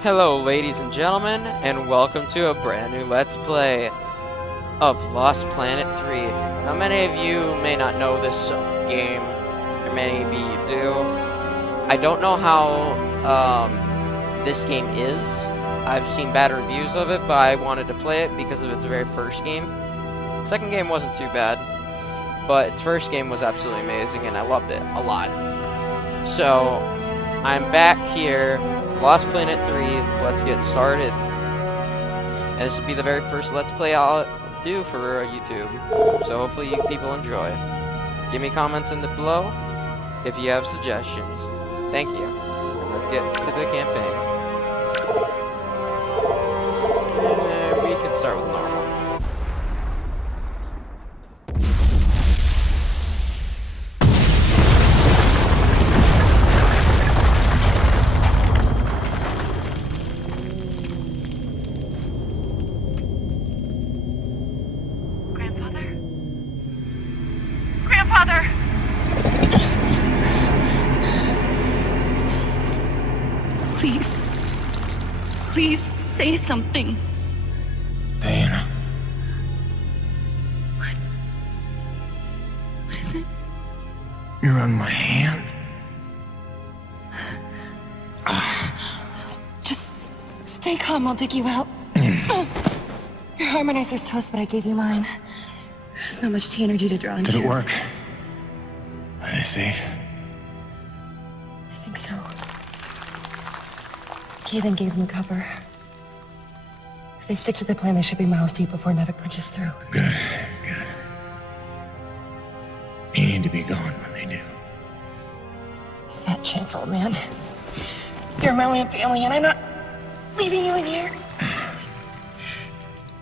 Hello ladies and gentlemen, and welcome to a brand new Let's Play of Lost Planet 3. Now many of you may not know this game, or many of you do. I don't know how this game is. I've seen bad reviews of it, but I wanted to play it because of its very first game. The second game wasn't too bad, but its first game was absolutely amazing and I loved it a lot. So, I'm back here, Lost Planet 3, let's get started. And this will be the very first Let's Play I'll do for YouTube, so hopefully you people enjoy. Give me comments in the below if you have suggestions. Thank you. And let's get to the campaign. We can start with normal. Please, say something. Diana. What is it? You're on my hand. Just stay calm, I'll dig you out. Your harmonizer's toast, but I gave you mine. There's not much energy to draw on. Did it work? Are they safe? I think so. Kaven gave them cover. If they stick to the plan, they should be miles deep before Nevik punches through. Good, good. You need to be gone when they do. Fat chance, old man. You're my only family, and I'm not leaving you in here.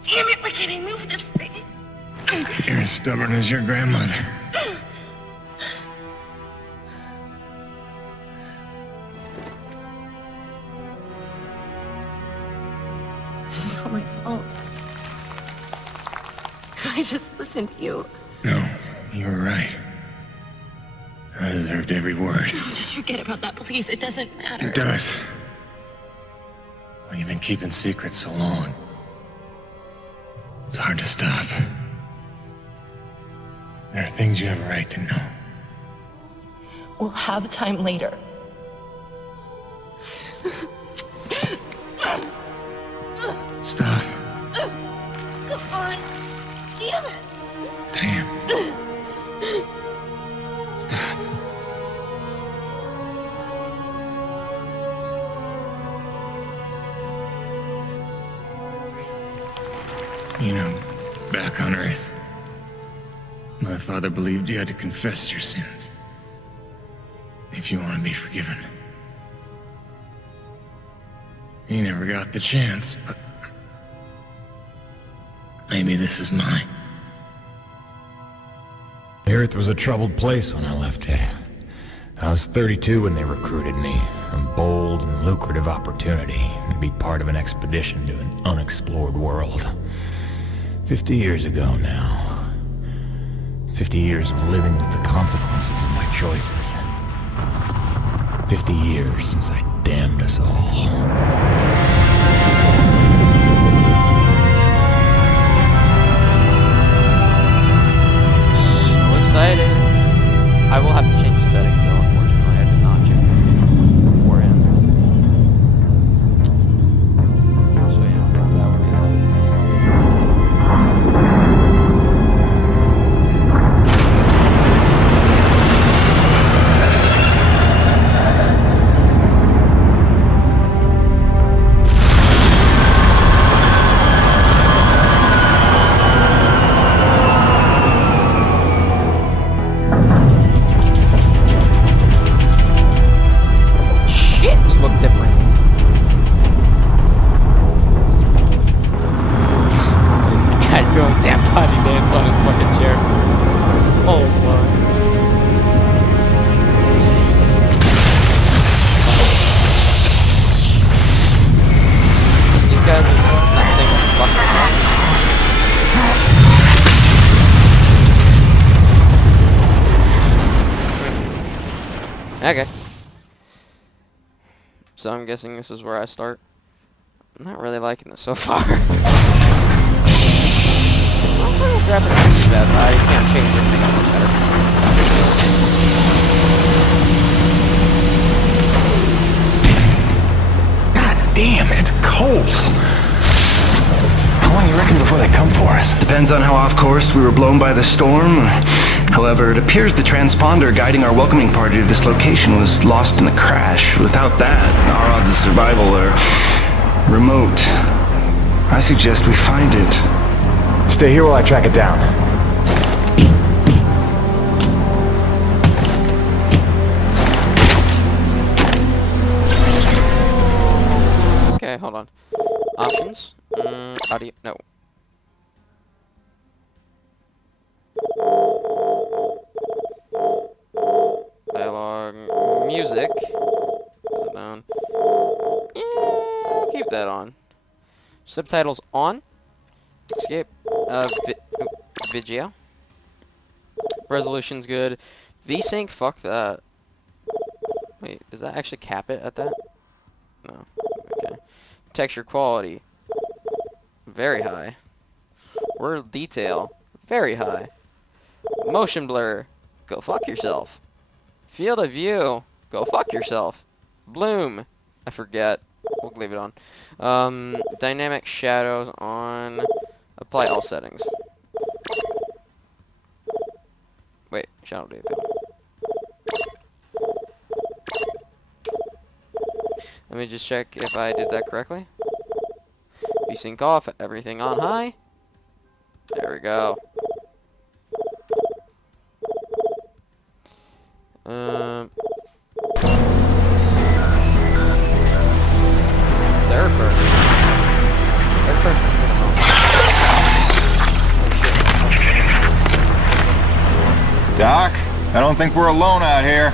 Damn it, why can't I move this thing? You're as stubborn as your grandmother. This is all my fault. I just listened to you. No, you were right. I deserved every word. No, just forget about that, please. It doesn't matter. It does. Well, you've been keeping secrets so long. It's hard to stop. There are things you have a right to know. We'll have time later. Stop. Come on. Damn it. Damn. Stop. You know, back on Earth, my father believed you had to confess your sins if you want to be forgiven. He never got the chance, but maybe this is mine. The Earth was a troubled place when I left it. I was 32 when they recruited me. A bold and lucrative opportunity to be part of an expedition to an unexplored world. 50 years ago now. 50 years of living with the consequences of my choices. 50 years since I damned us all. Excited. I will have to change the settings though, unfortunately. I did not change them beforehand. So yeah, that would be Okay. So I'm guessing this is where I start. I'm not really liking this so far. I'm gonna grab it pretty bad, but I can't change it to make it look better. God damn, it's cold. How long you reckon before they come for us? Depends on how off course we were blown by the storm. However, it appears the transponder guiding our welcoming party to this location was lost in the crash. Without that, our odds of survival are remote. I suggest we find it. Stay here while I track it down. Okay, hold on. Options. Audio. No. Dialogue. Music. Put it down. Yeah, keep that on. Subtitles on. Escape. Video. Resolution's good. VSync. Fuck that. Wait, does that actually cap it at that? No. Okay. Texture quality. Very high. Word detail. Very high. Motion blur. Go fuck yourself. Field of view. Go fuck yourself. Bloom. I forget. We'll leave it on. Dynamic shadows on. Apply all settings. Wait, shadow detail. Let me just check if I did that correctly. VSync off, everything on high. There we go. Third person. Third person. Doc, I don't think we're alone out here.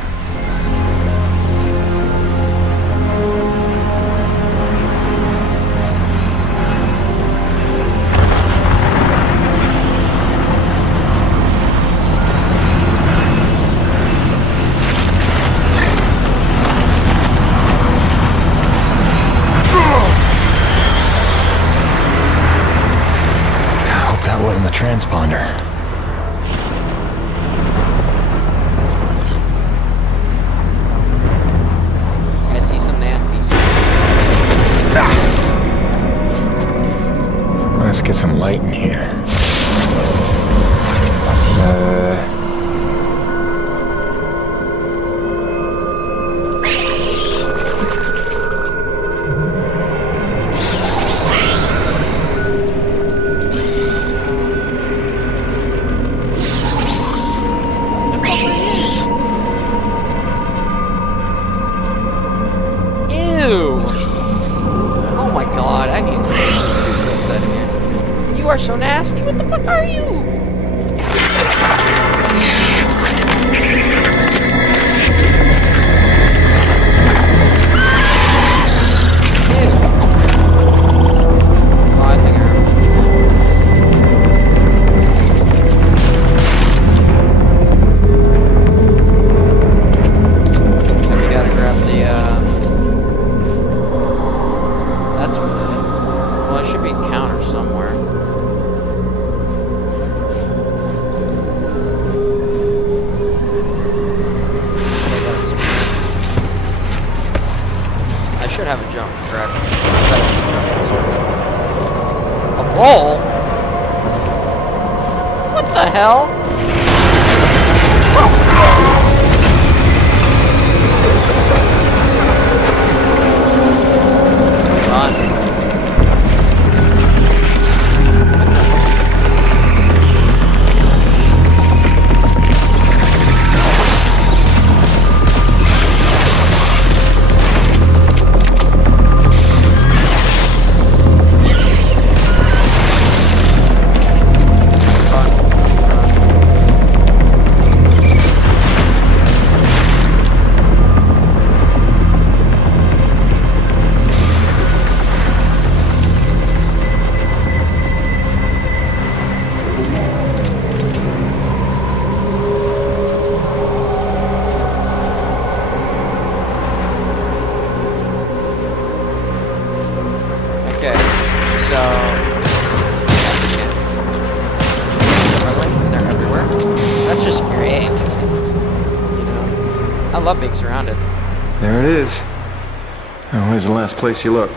I hope that wasn't the transponder. I see some nasties. Let's get some light in here. Ew! Oh my god, I need to get outside of here. You are so nasty. What the fuck are you? Ew. Oh, I think I remember this. So we gotta grab the, that's really it. Well, it should be a counter somewhere. I should have a jump, correct? A roll? What the hell? Run. love being surrounded. There it is. Oh, where's the last place you look?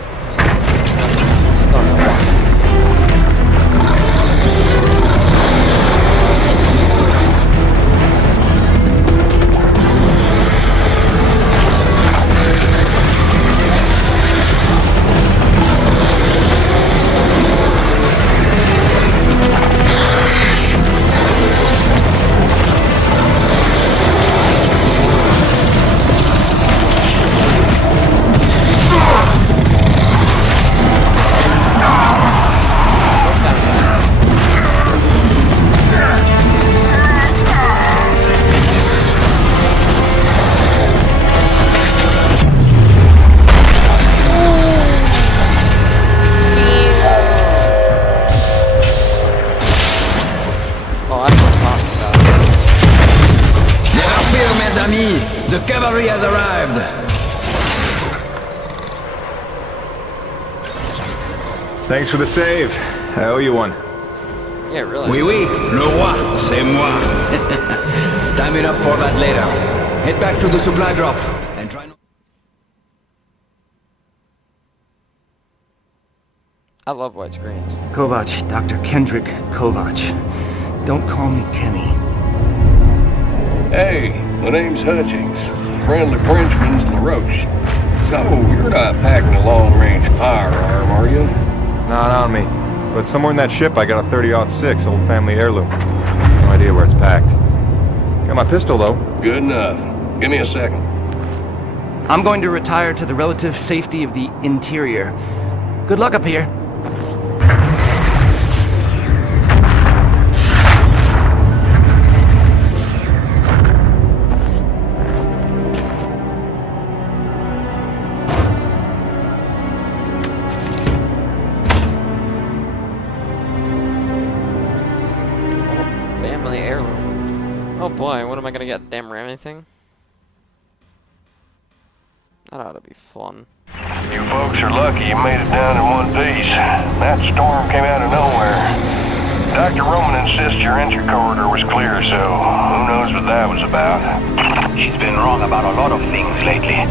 Still no walking. The cavalry has arrived! Thanks for the save. I owe you one. Yeah, really. Oui, oui, le roi, c'est moi. Time enough for that later. Head back to the supply drop and try not... I love widescreens. Kovac, Dr. Kendrick Kovac. Don't call me Kenny. Hey, my name's Hutchings. Friendly Frenchman's LaRoche. So, you're not packing a long-range firearm, are you? Not on me. But somewhere in that ship I got a 30-06 old family heirloom. No idea where it's packed. Got my pistol, though. Good enough. Give me a second. I'm going to retire to the relative safety of the interior. Good luck up here. Family heirloom. Oh boy, what am I gonna get? Damn ram anything? That ought to be fun. You folks are lucky you made it down in one piece. That storm came out of nowhere. Dr. Roman insists your entry corridor was clear, so who knows what that was about. She's been wrong about a lot of things lately.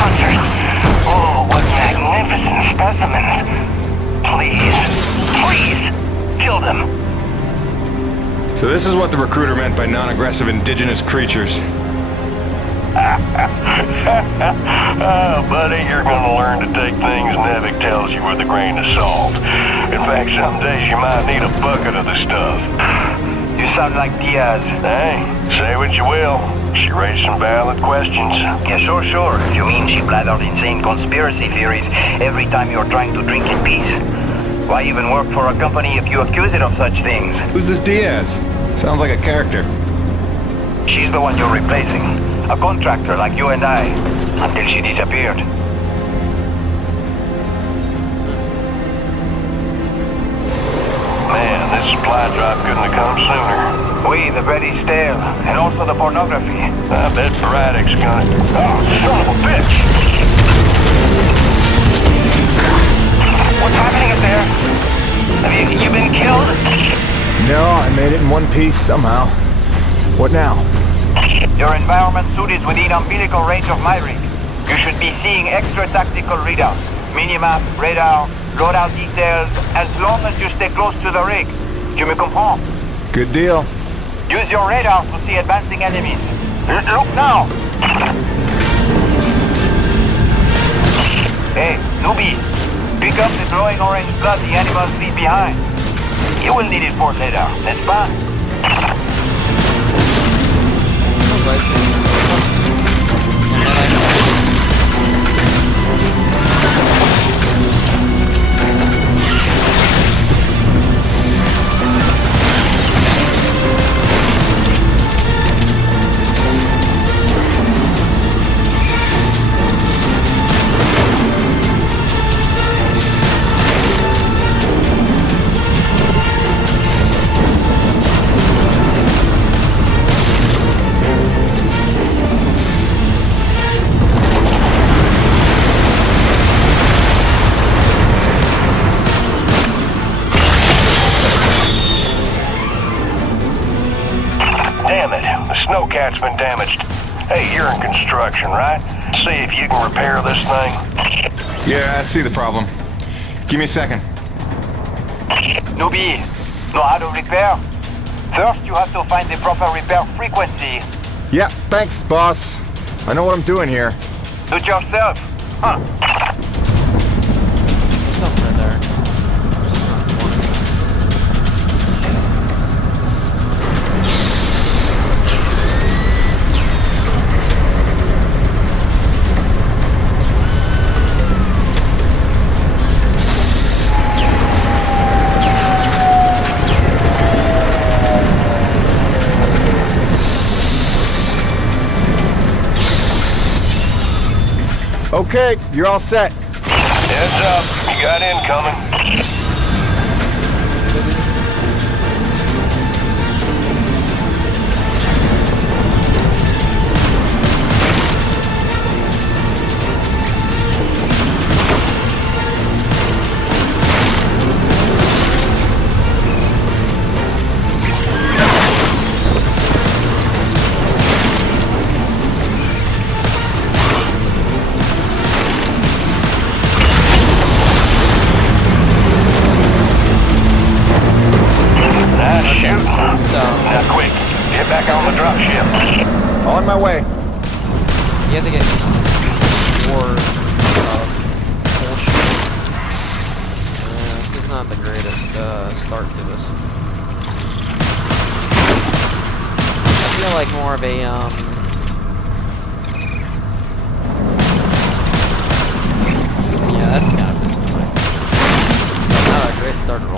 Hunter! Oh, what magnificent specimens! Please, please, kill them! So this is what the recruiter meant by non-aggressive indigenous creatures. Oh, buddy, you're gonna learn to take things Nevik tells you with a grain of salt. In fact, some days you might need a bucket of the stuff. You sound like Diaz. Hey, say what you will. She raised some valid questions. Yeah, sure. You mean she blathered insane conspiracy theories every time you're trying to drink in peace? Why even work for a company if you accuse it of such things? Who's this Diaz? Sounds like a character. She's the one you're replacing. A contractor like you and I. Until she disappeared. Man, this supply drop couldn't have come sooner. Oui, the bread is stale. And also the pornography. I bet Radek's gonna... Oh, son of a bitch! What's happening up there? Have you been killed? No, I made it in one piece somehow. What now? Your environment suit is within umbilical range of my rig. You should be seeing extra tactical readouts. Minimap, radar, loadout details, as long as you stay close to the rig. Tu me comprends? Good deal. Use your radar to see advancing enemies. Look now! Hey, newbie. Pick up the glowing orange blood the animals leave behind. You will need it for later, n'est-ce pas? that's been damaged. Hey, you're in construction, right? See if you can repair this thing. Yeah, I see the problem. Give me a second. Newbie, know how to repair? First, you have to find the proper repair frequency. Yeah, thanks, boss. I know what I'm doing here. Do it yourself. Huh. There's something right there. Okay, you're all set. Heads up, you got incoming. Now quick, get back on the dropship. On my way. You have to get used to more bullshit. This is not the greatest start to this. I feel like more of a yeah, that's kind of disappointing. Not a great start at all.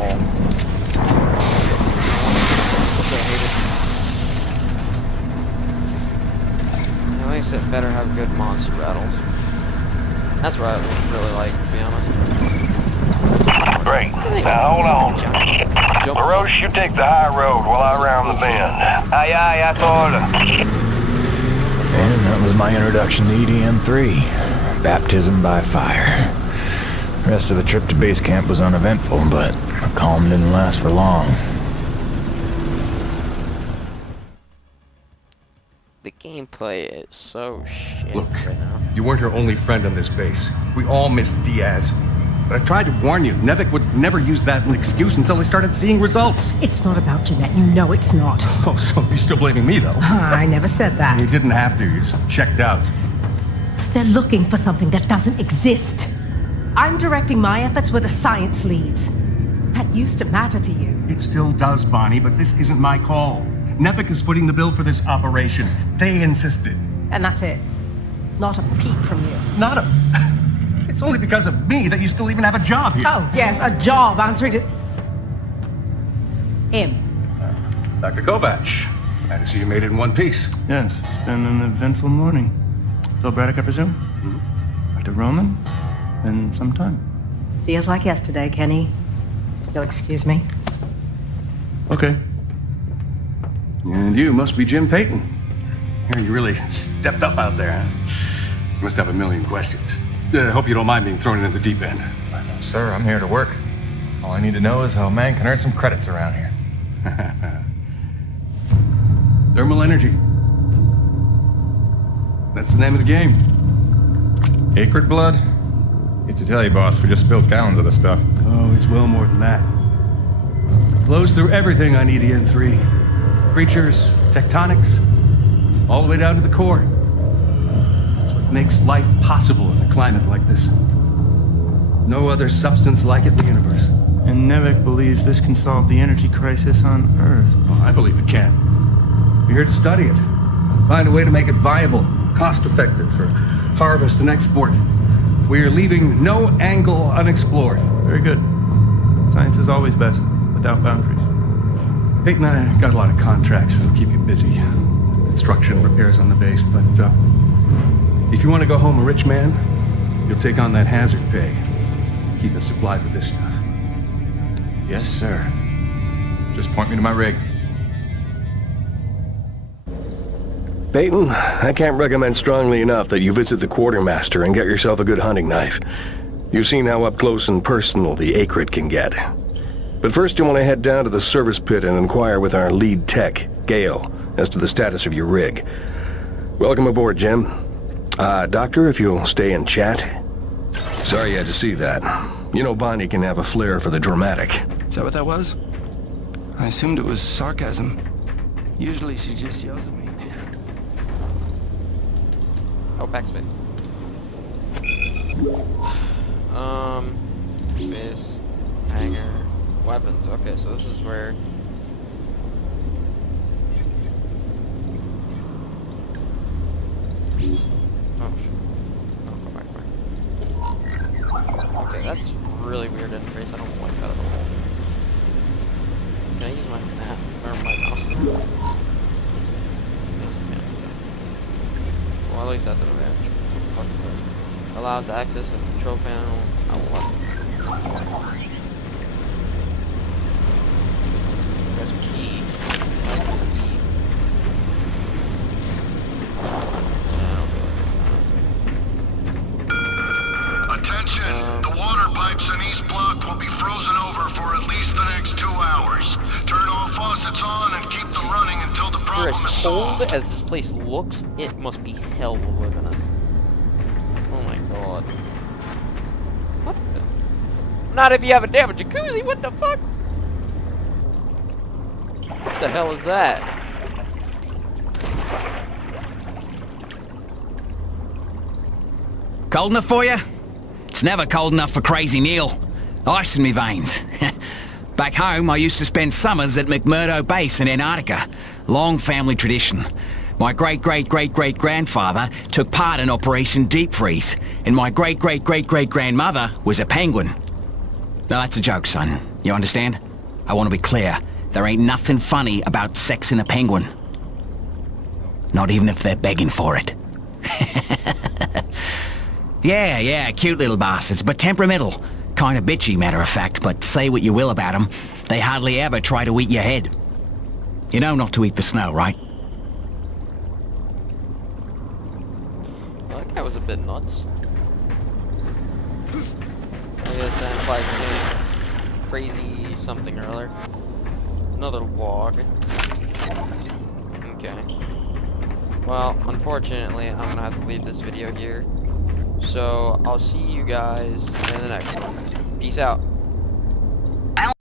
At least it better have good monster battles. That's what I really like, to be honest. Great. Now hold on. LaRoche, you take the high road while I round the bend. Aye, aye, asshole. And that was my introduction to EDM-3. Baptism by fire. The rest of the trip to base camp was uneventful, but the calm didn't last for long. The gameplay is so shit Look, right now. you weren't her only friend on this base. We all miss Diaz. But I tried to warn you. Nevik would never use that as an excuse until they started seeing results. It's not about Jeanette. You know it's not. Oh, so you're still blaming me, though? I never said that. You didn't have to. You just checked out. They're looking for something that doesn't exist. I'm directing my efforts where the science leads. That used to matter to you. It still does, Bonnie, but this isn't my call. Nevik is footing the bill for this operation. They insisted. And that's it. Not a peep from you. Not a... It's only because of me that you still even have a job here. Oh, yes, a job answering to... him. Dr. Kovach, glad to see you made it in one piece. Yes, it's been an eventful morning. Phil Braddock, I presume? Dr. Roman? Been some time. Feels like yesterday, Kenny. You'll excuse me. Okay. And you must be Jim Payton. Here, you really stepped up out there, huh? You must have a million questions. Hope you don't mind being thrown into the deep end. Sir, I'm here to work. All I need to know is how a man can earn some credits around here. Thermal energy. That's the name of the game. Acrid blood? Used to tell you, boss, we just spilled gallons of the stuff. Oh, it's well more than that. Flows through everything on EDN-3. Creatures, tectonics, all the way down to the core. It's what makes life possible in a climate like this. No other substance like it in the universe. And Nevik believes this can solve the energy crisis on Earth. Oh, I believe it can. We're here to study it. Find a way to make it viable, cost-effective for harvest and export. We are leaving no angle unexplored. Very good. Science is always best, without boundaries. Peyton and I got a lot of contracts that'll keep you busy. Construction, repairs on the base, but if you want to go home a rich man, you'll take on that hazard pay. Keep us supplied with this stuff. Yes, sir. Just point me to my rig. Peyton, I can't recommend strongly enough that you visit the quartermaster and get yourself a good hunting knife. You've seen how up close and personal the Acrid can get. But first you want to head down to the service pit and inquire with our lead tech, Gale, as to the status of your rig. Welcome aboard, Jim. Doctor, if you'll stay and chat. Sorry you had to see that. You know Bonnie can have a flair for the dramatic. Is that what that was? I assumed it was sarcasm. Usually she just yells at me. Oh, backspace. Space, hangar, weapons. Okay, so this is where... Oh, oh, go back. Okay, that's really weird interface. I don't like that at all. Can I use my map or my mouse now? Yes, I can. Well, at least that's an advantage. What the fuck is this? Allows access to the control panel. I want. Press key. Like the key. Attention! The water pipes in East Block will be frozen over for at least the next 2 hours. Turn all faucets on and keep them running until the problem is solved. As cold as this place looks, it must be hell to live in it. Oh my god. What the? Not if you have a damn jacuzzi, what the fuck? What the hell is that? Cold enough for you? It's never cold enough for Crazy Neil. Ice in me veins. Back home, I used to spend summers at McMurdo Base in Antarctica. Long family tradition. My great-great-great-great-grandfather took part in Operation Deep Freeze, and my great-great-great-great-grandmother was a penguin. Now that's a joke, son. You understand? I want to be clear. There ain't nothing funny about sexing a penguin. Not even if they're begging for it. Yeah, cute little bastards, but temperamental. Kind of bitchy, matter of fact, but say what you will about them, they hardly ever try to eat your head. You know not to eat the snow, right? Well, that guy was a bit nuts. I guess that implies crazy something or other. Another log. Okay. Well, unfortunately, I'm gonna have to leave this video here. So, I'll see you guys in the next one. Peace out.